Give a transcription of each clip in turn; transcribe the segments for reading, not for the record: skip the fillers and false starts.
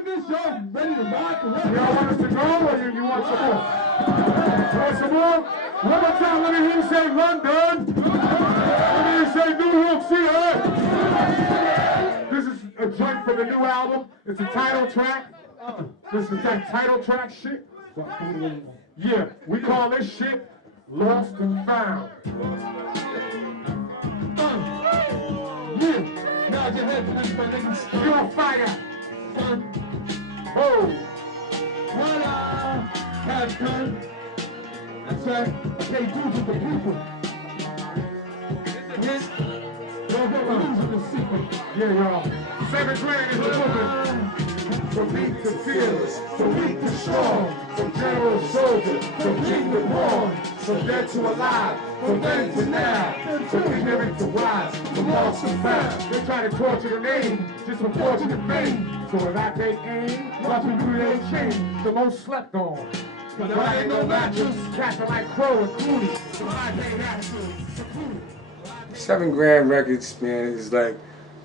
after this show, ready to rock and roll. Y'all want us to go or you want some more? Want some more? One more time, let me hear you say London. Let me hear you say New York City. This is a joint from the new album. It's a title track. This is that title track shit. Yeah, we call this shit Lost and Found. Yeah, nod your head to this, my niggas. You're on fire. Oh. What have done? That's right. They do to the people. Yes. Y'all got losing the secret. Yeah, y'all. 7 grand is the movement. From weak to fearless, from weak to strong, from general soldier, from king to pawn, from dead to alive, from then to now, from ignorant to wise, from lost to found. They try to torture the name just for fortune and fame. So if I take aim, watch me do their chain, the most slept on. But I ain't no mattress, cats are like Crow and Clooney, so I ain't actually. 7 Grand Records, man, is like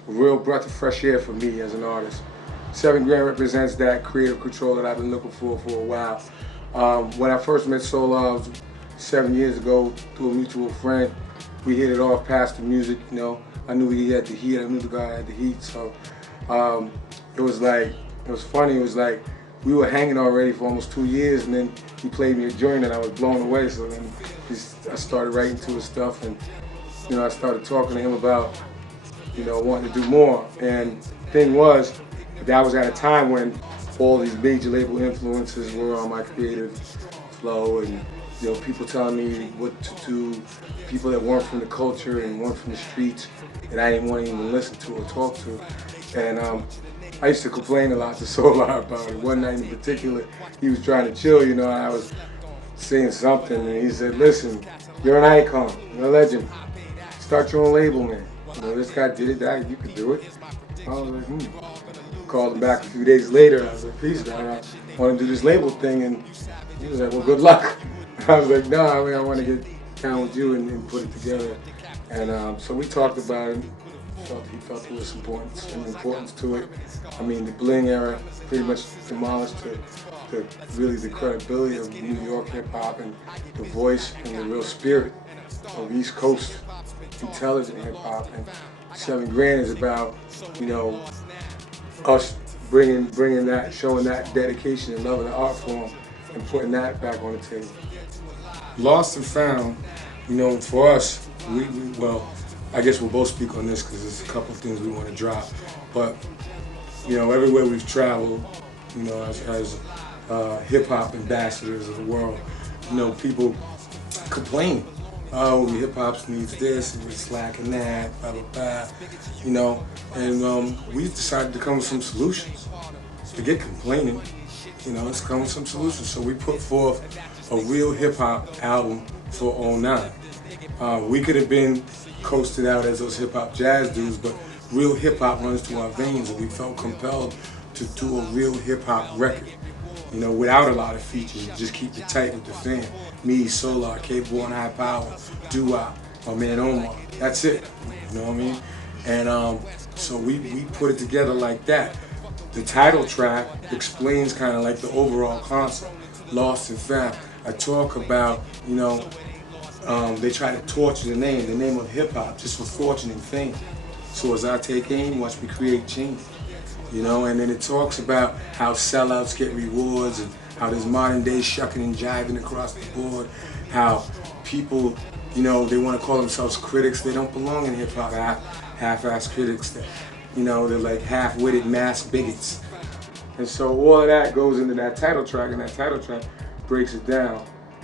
a real breath of fresh air for me as an artist. 7 Grand represents that creative control that I've been looking for a while. When I first met Solar 7 years ago through a mutual friend, we hit it off past the music, you know. I knew he had the heat, I knew the guy had the heat, so it was funny, it was like we were hanging already for almost 2 years, and then he played me a joint and I was blown away, so then I started writing to his stuff, and you know, I started talking to him about, you know, wanting to do more. And the thing was, that was at a time when all these major label influences were on my creative flow, and you know, people telling me what to do, people that weren't from the culture and weren't from the streets that I didn't want to even listen to or talk to. And I used to complain a lot to Solar about it. One night in particular, he was trying to chill, you know, and I was saying something, and he said, "Listen, you're an icon, you're a legend. Start your own label, man. You know, this guy did it, that you could do it." I was like, Called him back a few days later. I was like, "Peace, man. I want to do this label thing," and he was like, "Well, good luck." I was like, "No, I mean, I want to get down with you and put it together." And so we talked about it. He felt there was some importance to it. I mean, the bling era pretty much demolished really the credibility of New York hip hop and the voice and the real spirit of East Coast intelligent hip hop. And 7 Grand is about, you know, us bringing that, showing that dedication and love of the art form and putting that back on the table. Lost and Found, you know, for us, well, I guess we'll both speak on this because there's a couple of things we want to drop. But, you know, everywhere we've traveled, you know, as hip hop ambassadors of the world, you know, people complain. Oh, hip hop needs this, and it's lacking that, blah, blah, blah, you know. And we decided to come with some solutions. Forget complaining, you know, let's come with some solutions. So we put forth a real hip hop album for 09. We could have been coasted out as those hip hop jazz dudes, but real hip hop runs through our veins, and we felt compelled to do a real hip hop record. You know, without a lot of features, just keep it tight with the fan. Me, Solar, K-Born, High Power, Doo-Wop, my man Omar. That's it. You know what I mean? And so we put it together like that. The title track explains kind of like the overall concept, Lost and Found. I talk about, you know, they try to torture the name of hip hop, just for fortune and fame. So as I take aim, watch me create change. You know, and then it talks about how sellouts get rewards and how there's modern day shucking and jiving across the board, how people, you know, they want to call themselves critics. They don't belong in hip hop, half-ass critics. That, you know, they're like half-witted mass bigots. And so all of that goes into that title track, and that title track breaks it down.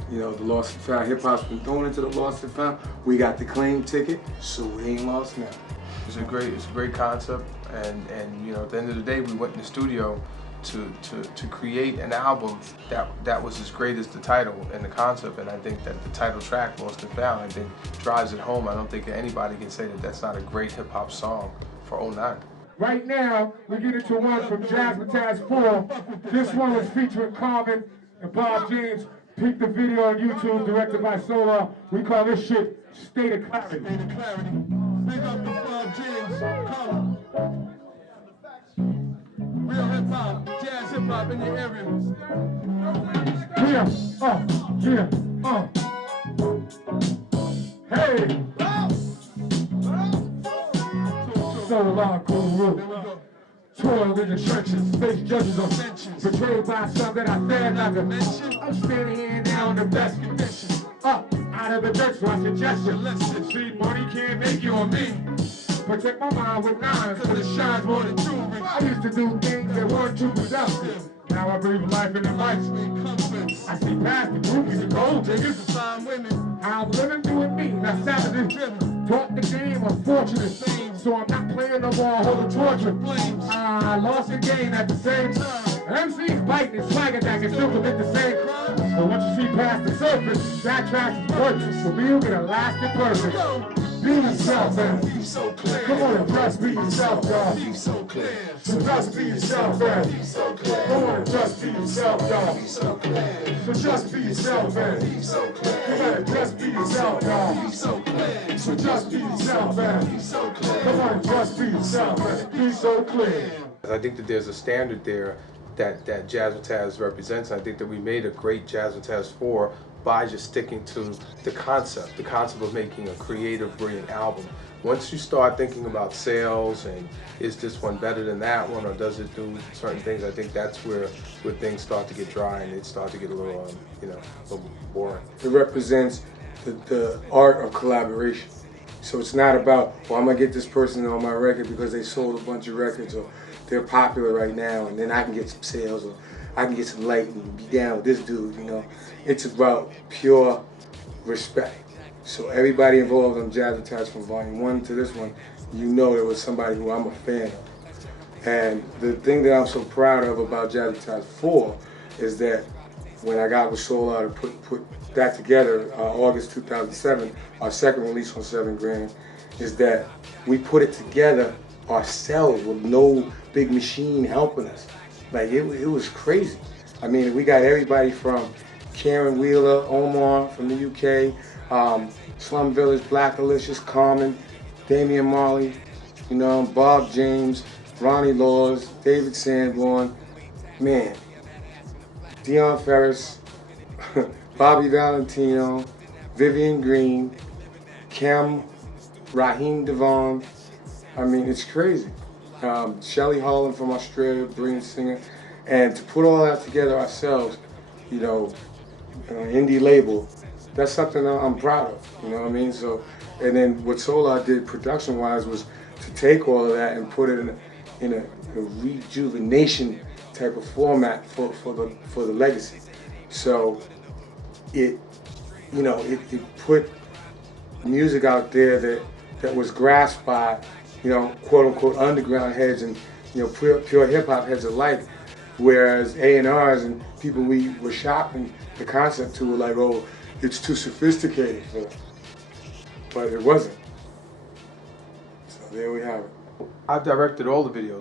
You know, the Lost and Found. Hip hop's been thrown into the Lost and Found. We got the claim ticket, so we ain't lost now. It's a great concept, and you know, at the end of the day, we went in the studio to create an album that was as great as the title and the concept, and I think that the title track, Lost and Found, I think drives it home. I don't think anybody can say that that's not a great hip hop song for 09. Right now, we get into one from Jazzmatazz 4. This one was featuring Carmen and Bob James. Peep the video on YouTube, directed by Solar. We call this shit State of Clarity. State of Clarity. Big up to Bob James. Come. Real hip hop. hip hop in your area. Hey! So long, cool. 12 in the trenches, face judges on benches. Betrayed by some that I said not to mention. I'm standing here now in the best condition. Up, out of the dirt, so I suggest you listen. See, money can't make you or me. Protect my mind with nines, cause it shines more than jewelry. I used to do things that weren't too productive. Now I breathe life in the lights. I see past the groupies and gold diggers and fine women. How I'm living doing me, that's savage driven. Taught the game, unfortunate thing. So I'm not playing no more, holding torture flames. I lost the game at the same time. MC's biting and swagger that can still commit the same crime. But once you see past the surface, that trash is purchased. For me, you'll get a lasting purpose. Be yourself, man. Be so clear. Come on and just be yourself, y'all. Be so clear. So just be yourself, man. Be so clear. Come on and just be yourself, y'all. Be so clear. So just be yourself, man. Be so clear. You better just be yourself, y'all. Be so clear. So just be yourself, man. Be so clear. Come on and just be yourself, man. Be so clear. I think that there's a standard there that Jazzmatazz represents. I think that we made a great Jazzmatazz 4 by just sticking to the concept of making a creative, brilliant album. Once you start thinking about sales and is this one better than that one or does it do certain things, I think that's where things start to get dry and it start to get a little, a little boring. It represents the art of collaboration. So it's not about, well, I'm gonna get this person on my record because they sold a bunch of records or they're popular right now and then I can get some sales or I can get some light and be down with this dude, It's about pure respect. So everybody involved on Jazzmatazz from Volume 1 to this one, there was somebody who I'm a fan of. And the thing that I'm so proud of about Jazzmatazz 4 is that when I got with Solar to put that together, August 2007, our second release on 7 Grand, is that we put it together ourselves with no big machine helping us. Like it was crazy. I mean, we got everybody from Karen Wheeler, Omar from the UK, Slum Village, Black Alicious, Carmen, Damian Marley, Bob James, Ronnie Laws, David Sanborn, man, Dion Ferris, Bobby Valentino, Vivian Green, Kim, Raheem Devon. I mean, it's crazy. Shelley Holland from Australia, brilliant singer. And to put all that together ourselves, an indie label, that's something I'm proud of, you know what I mean? So, and then what Solar did production-wise was to take all of that and put it in a rejuvenation type of format for the legacy. So it put music out there that was grasped by, quote unquote underground heads and pure hip hop heads alike, whereas A&Rs and people we were shopping the concept to were like, oh, it's too sophisticated for them. But it wasn't. So there we have it. I've directed all the videos.